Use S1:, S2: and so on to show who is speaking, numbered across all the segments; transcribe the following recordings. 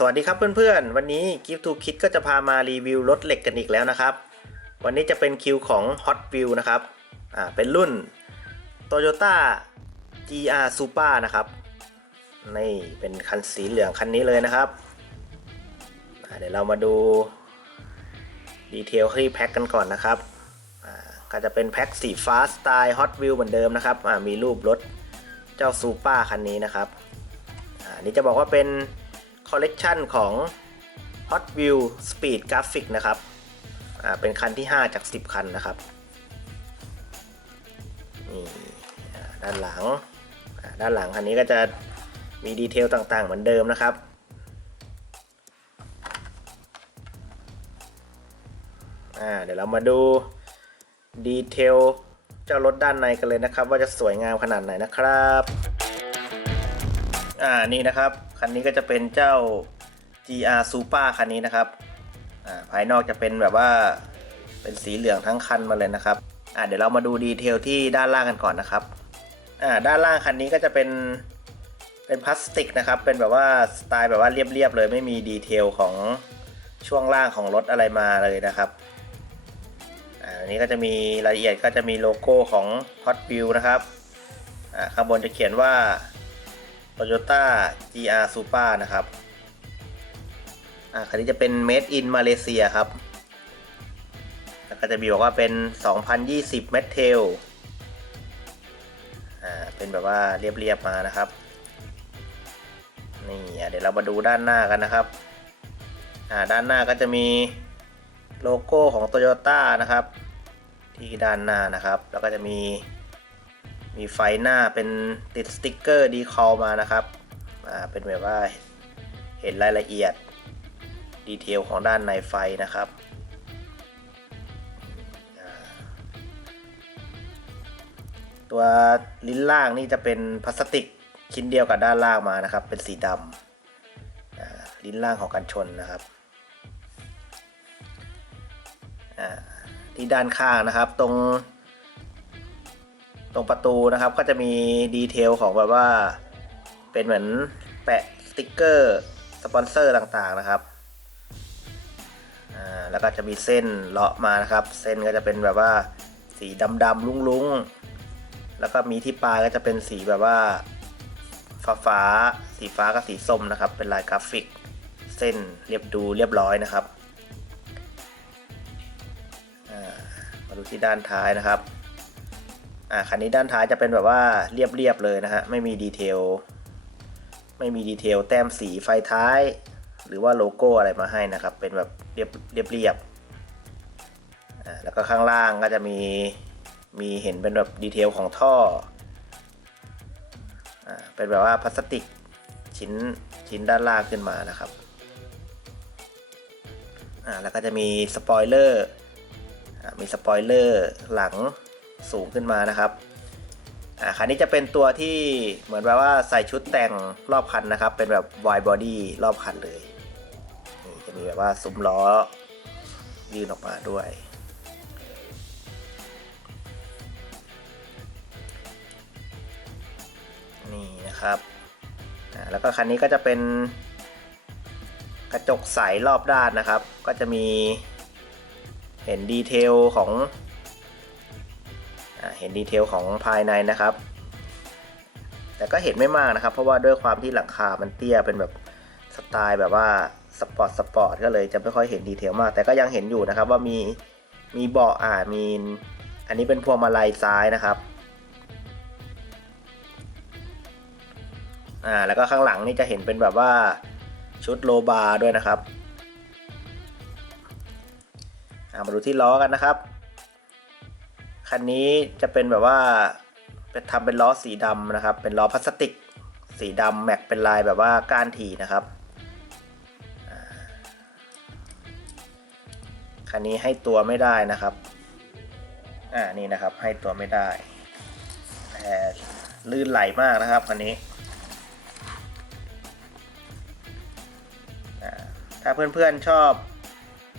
S1: สวัสดีครับเพื่อนๆ วันนี้ Gift to Kit ก็จะพามารีวิวรถเหล็กกันอีกแล้วนะครับ วันนี้จะเป็นคิวของ Hot Wheel นะครับอ่าเป็นรุ่น Toyota GR Super นะครับนี่เป็นคันสีเหลืองคันนี้เลยนะครับ เดี๋ยวเรามาดูดีเทลที่แพ็คกันก่อนนะครับอ่าก็จะเป็นแพ็คสีฟ้าสไตล์ Hot Wheel เหมือนเดิมนะครับอ่ามีรูปรถเจ้า Super คันนี้นะครับอ่านี่จะบอกว่าเป็น คอลเลกชันของ Hot Wheel Speed Graphic นะครับ อ่า เป็นคันที่ 5 จาก 10 คันนะครับ นี่ด้านหลัง ด้านหลังคันนี้ก็จะมีดีเทลต่างๆ เหมือนเดิมนะครับ อ่า เดี๋ยวเรามาดูดีเทลเจ้ารถด้านในกันเลยนะครับ ว่าจะสวยงามขนาดไหนนะครับ อ่า นี่นะครับ คันนี้ก็จะเป็นเจ้า GR Super คันนี้นะครับภายนอกจะเป็นแบบว่าเป็นสีเหลืองทั้งคันมาเลยนะครับเดี๋ยวเรามาดูดีเทลที่ด้านล่างกันก่อนนะครับด้านล่างคันนี้ก็จะเป็นเป็นพลาสติกนะครับ เป็นแบบว่าสไตล์แบบว่าเรียบๆเลยไม่มีดีเทลของช่วงล่างของรถอะไรมาเลยนะครับอันนี้ก็จะมีรายละเอียดก็จะมีโลโก้ของ Hot Wheel นะครับข้างบนจะเขียนว่า Toyota GR Super นะครับ อ่าคันนี้จะเป็น Made in Malaysia ครับ แล้วก็จะมีบอกว่าเป็น 2020 m e t a l อ่า เป็นแบบว่าเรียบๆมานะครับ นี่อะเดี๋ยวเรามาดูด้านหน้ากันนะครับ อ่า ด้านหน้าก็จะมีโลโก้ของ Toyota นะครับ ที่ด้านหน้านะครับ แล้วก็จะมี มีไฟหน้าเป็นติดสติกเกอร์ดีคอลมานะครับเป็นแบบว่าเห็นรายละเอียดดีเทลของด้านในไฟนะครับตัวลิ้นล่างนี่จะเป็นพลาสติกชิ้นเดียวกับด้านล่างมานะครับ เป็นสีดำลิ้นล่างของกันชนนะครับที่ด้านข้างนะครับ ตรง รงประตูนะครับ ก็จะมีดีเทลของแบบว่า เป็นเหมือนแปะสติกเกอร์สปอนเซอร์ต่างๆนะครับแล้วก็จะมีเส้นเลาะมานะครับ เส้นก็จะเป็นแบบว่าสีดำๆลุ้งๆ แล้วก็มีที่ปลายก็จะเป็นสีแบบว่าฟ้าฟ้าสีฟ้ากับสีส้มนะครับ เป็นลายกราฟิก เส้นเรียบดูเรียบร้อยนะครับมาดูที่ด้านท้ายนะครับ อ่าคันนี้ด้านท้ายจะเป็นแบบว่าเรียบๆเลยนะฮะไม่มีดีเทลไม่มีดีเทลแต้มสีไฟท้าย หรือว่าโลโก้อะไรมาให้นะครับ เป็นแบบเรียบเรียบเรียบอ่าแล้วก็ข้างล่างก็จะมีมีเห็นเป็นแบบดีเทลของท่ออ่าเป็นแบบว่าพลาสติกชิ้นชิ้นด้านล่างขึ้นมานะครับอ่าแล้วก็จะมีสปอยเลอร์อ่ามีสปอยเลอร์หลัง สูงขึ้นมานะครับอ่าคันนี้จะเป็นตัวที่เหมือนแบบว่าใส่ชุดแต่งรอบคันนะครับ เป็นแบบ wide body รอบคันเลยนี่จะมีแบบว่าซุ้มล้อยื่นออกมาด้วยนี่นะครับแล้วก็คันนี้ก็จะเป็นกระจกใสรอบด้านนะครับ ก็จะมีเห็นดีเทลของ เห็นดีเทลของภายในนะครับ แต่ก็เห็นไม่มากนะครับ เพราะว่าด้วยความที่หลังคา มันเตี้ยเป็นแบบสไตล์แบบว่าสปอร์ตสปอร์ตก็เลยจะไม่ค่อยเห็นดีเทลมาก แต่ก็ยังเห็นอยู่นะครับว่ามีมีเบาะอ่ามีอันนี้เป็นพวงมาลัยซ้ายนะครับอ่าแล้วก็ข้างหลังนี่จะเห็นเป็นแบบว่าชุดโลบาร์ด้วยนะครับอ่ามาดูที่ล้อกันนะครับ คันนี้จะเป็นแบบว่าเป็นทำเป็นล้อสีดำนะครับ เป็นล้อพลาสติก สีดำแม็กเป็นลายแบบว่าก้านถี่นะครับคันนี้ให้ตัวไม่ได้นะครับ อ่า นี่นะครับ ให้ตัวไม่ได้ แต่ลื่นไหลมากนะครับคันนี้ ถ้าเพื่อนๆชอบ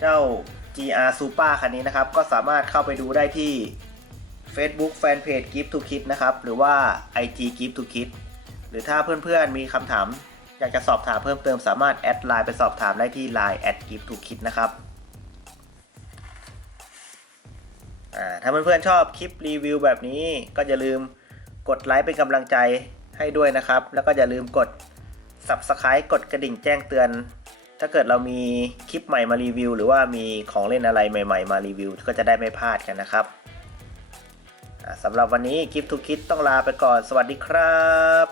S1: เจ้า GR Super คันนี้นะครับ ก็สามารถเข้าไปดูได้ที่ Facebook Fanpage Gift to Kid นะครับ หรือว่า IG Gift to Kid หรือถ้าเพื่อนๆมีคำถาม อยากจะสอบถามเพิ่มเติมสามารถแอดไลน์ไปสอบถามได้ที่ Line แอดกิฟทูคิดนะครับถ้าเพื่อนๆชอบคลิปรีวิวแบบนี้ ก็อย่าลืมกดไลค์เป็นกำลังใจให้ด้วยนะครับ แล้วก็อย่าลืมกด Subscribe กดกระดิ่งแจ้งเตือน ถ้าเกิดเรามีคลิปใหม่มารีวิว หรือว่ามีของเล่นอะไรใหม่ ๆ มารีวิว ก็จะได้ไม่พลาดกันนะครับ สำหรับวันนี้กิฟทูคิดต้องลาไปก่อนสวัสดีครับ